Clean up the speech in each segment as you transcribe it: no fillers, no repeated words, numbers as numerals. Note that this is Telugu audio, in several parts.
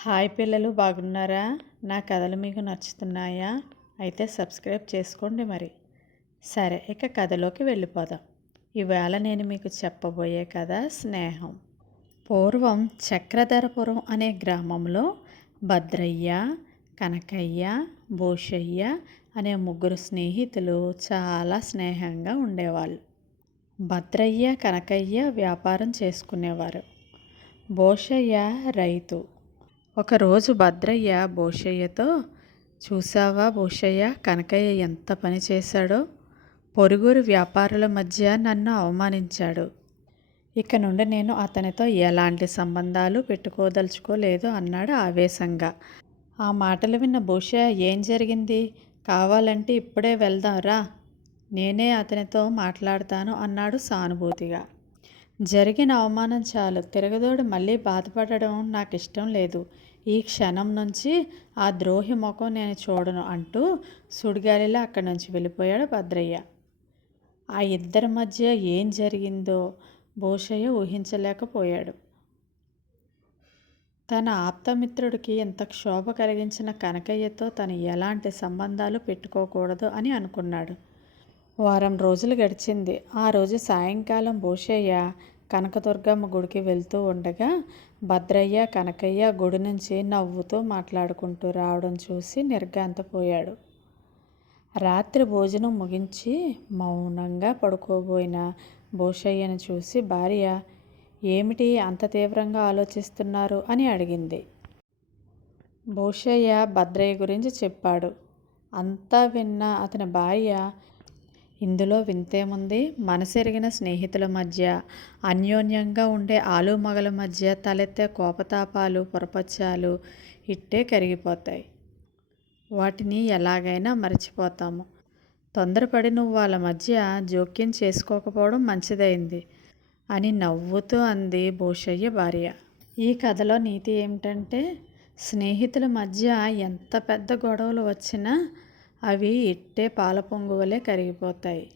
హాయ్ పిల్లలు, బాగున్నారా? నా కథలు మీకు నచ్చుతున్నాయా? అయితే సబ్స్క్రైబ్ చేసుకోండి మరి. సరే, ఇక కథలోకి వెళ్ళిపోదాం. ఇవాళ నేను మీకు చెప్పబోయే కథ స్నేహం. పూర్వం చక్రధరపురం అనే గ్రామంలో భద్రయ్య, కనకయ్య, భూషయ్య అనే ముగ్గురు స్నేహితులు చాలా స్నేహంగా ఉండేవాళ్ళు. భద్రయ్య, కనకయ్య వ్యాపారం చేసుకునేవారు. భూషయ్య రైతు. ఒకరోజు భద్రయ్య భూషయ్యతో, చూసావా భూషయ్య, కనకయ్య ఎంత పని చేశాడో? పొరుగురు వ్యాపారుల మధ్య నన్ను అవమానించాడు. ఇక నుండి నేను అతనితో ఎలాంటి సంబంధాలు పెట్టుకోదలుచుకోలేదు అన్నాడు ఆవేశంగా. ఆ మాటలు విన్న భూషయ్య, ఏం జరిగింది? కావాలంటే ఇప్పుడే వెళ్దాం రా, నేనే అతనితో మాట్లాడతాను అన్నాడు సానుభూతిగా. జరిగిన అవమానం చాలు, తిరగదోడు మళ్ళీ బాధపడడం నాకు ఇష్టం లేదు. ఈ క్షణం నుంచి ఆ ద్రోహి ముఖం నేను చూడను అంటూ సుడిగాలిలో అక్కడి నుంచి వెళ్ళిపోయాడు భద్రయ్య. ఆ ఇద్దరి మధ్య ఏం జరిగిందో భూషయ్య ఊహించలేకపోయాడు. తన ఆప్తమిత్రుడికి ఇంత క్షోభ కలిగించిన కనకయ్యతో తను ఎలాంటి సంబంధాలు పెట్టుకోకూడదు అని అనుకున్నాడు. వారం రోజులు గడిచింది. ఆ రోజు సాయంకాలం భూషయ్య కనకదుర్గమ్మ గుడికి వెళ్తూ ఉండగా భద్రయ్య, కనకయ్య గుడి నుంచి నవ్వుతూ మాట్లాడుకుంటూ రావడం చూసి నిర్ఘాంతపోయాడు. రాత్రి భోజనం ముగించి మౌనంగా పడుకోబోయిన భూషయ్యను చూసి భార్య, ఏమిటి అంత తీవ్రంగా ఆలోచిస్తున్నారు అని అడిగింది. భూషయ్య భద్రయ్య గురించి చెప్పాడు. అంతా విన్న అతని భార్య, ఇందులో వింతేముంది? మనసెరిగిన స్నేహితుల మధ్య, అన్యోన్యంగా ఉండే ఆలుమగల మధ్య తలెత్తే కోపతాపాలు, పొరపచ్చాలు ఇట్టే కరిగిపోతాయి. వాటిని ఎలాగైనా మర్చిపోతాము. తొందరపడి నువ్వు వాళ్ళ మధ్య జోక్యం చేసుకోకపోవడం మంచిదైంది అని నవ్వుతూ అంది భూషయ్య భార్య. ఈ కథలో నీతి ఏమిటంటే, స్నేహితుల మధ్య ఎంత పెద్ద గొడవలు వచ్చినా అవి ఇట్టే పాల పొంగువలే కరిగిపోతాయి.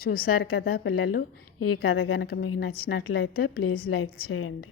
చూశారు కదా పిల్లలు. ఈ కథ కనుక మీకు నచ్చినట్లయితే ప్లీజ్ లైక్ చేయండి.